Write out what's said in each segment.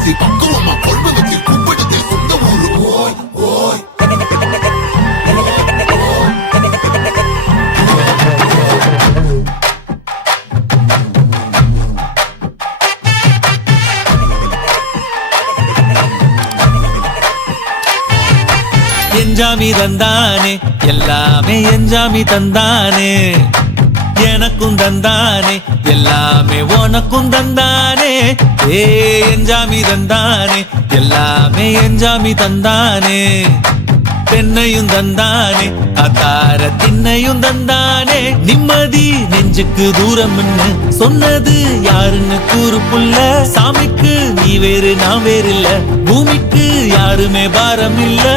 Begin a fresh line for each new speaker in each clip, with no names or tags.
வச்சு பக்குவமா கொள்வ வச்சு சொந்த ஊரு. ஓய் ஓய்.
எஞ்சாமி தந்தானே எல்லாமே எஞ்சாமி தந்தானே உனக்கும் தந்தானே எல்லாமே உனக்கும் தந்தானே ஏ எஞ்சாமி தந்தானே எல்லாமே எஞ்சாமி தந்தானே பெண்ணையும் தந்தானே அத்தார திண்ணையும் தந்தானே. நிம்மதி நெஞ்சுக்கு தூரம்னு சொன்னது யாருன்னு கூறு புள்ள சாமிக்கு நீ வேறு நான் வேறு இல்ல பூமிக்கு யாருமே பாரம் இல்லை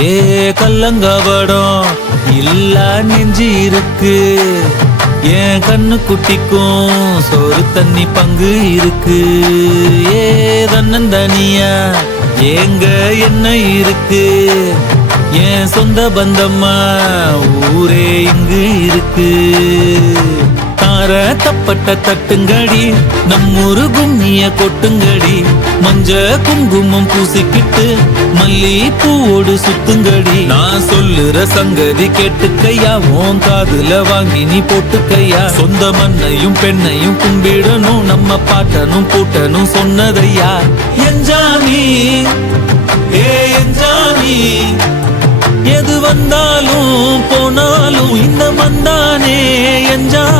ஏ கல்லங்கபடம் இல்ல நெஞ்சு இருக்கு என் கண்ணு குட்டிக்கும் சோறு தண்ணி பங்கு இருக்கு. ஏ தன்னந்தனியா ஏங்க என்ன இருக்கு? என் சொந்த பந்தம்மா ஊரே இங்கு இருக்கு. மாற தப்பட்ட தட்டுங்கடி. நம்மொரு கும்மிய கொட்டுங்கடி. மஞ்ச குங்குமம் பூசிக்கிட்டு மல்லி பூவோடு சுத்துங்கடி. நான் சொல்லுற சங்கதி கேட்டுக்கையா உன் காதுல வாங்கி நீ போட்டுக்கையா. சொந்த மண்ணையும் பெண்ணையும் கும்பிடணும் நம்ம பாட்டனும் பூட்டனும் சொன்னதையா? எஞ்சாமி ஏ எஞ்சாமி எது வந்தாலும் போனாலும் இந்த மந்தானே எஞ்சாமி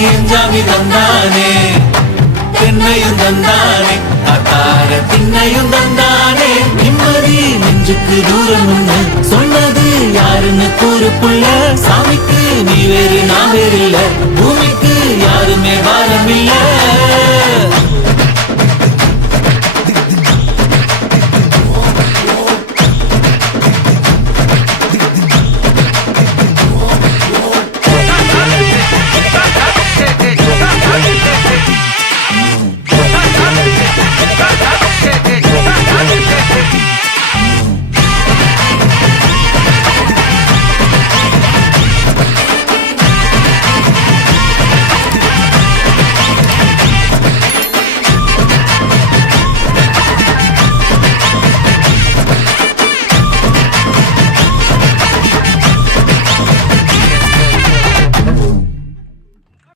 தென்னையும் ஜாமி தந்தானே பெண்ணையும் தந்தானே அத்தார திண்ணையும் தந்தானே நிம்மதி நெஞ்சுக்கு தூரம் சொன்னது யாருன்னு கூறு புள்ள சாமிக்கு நீ வேறு நான் வேறு இல்ல பூமிக்கு யாருமே பாரம் இல்லை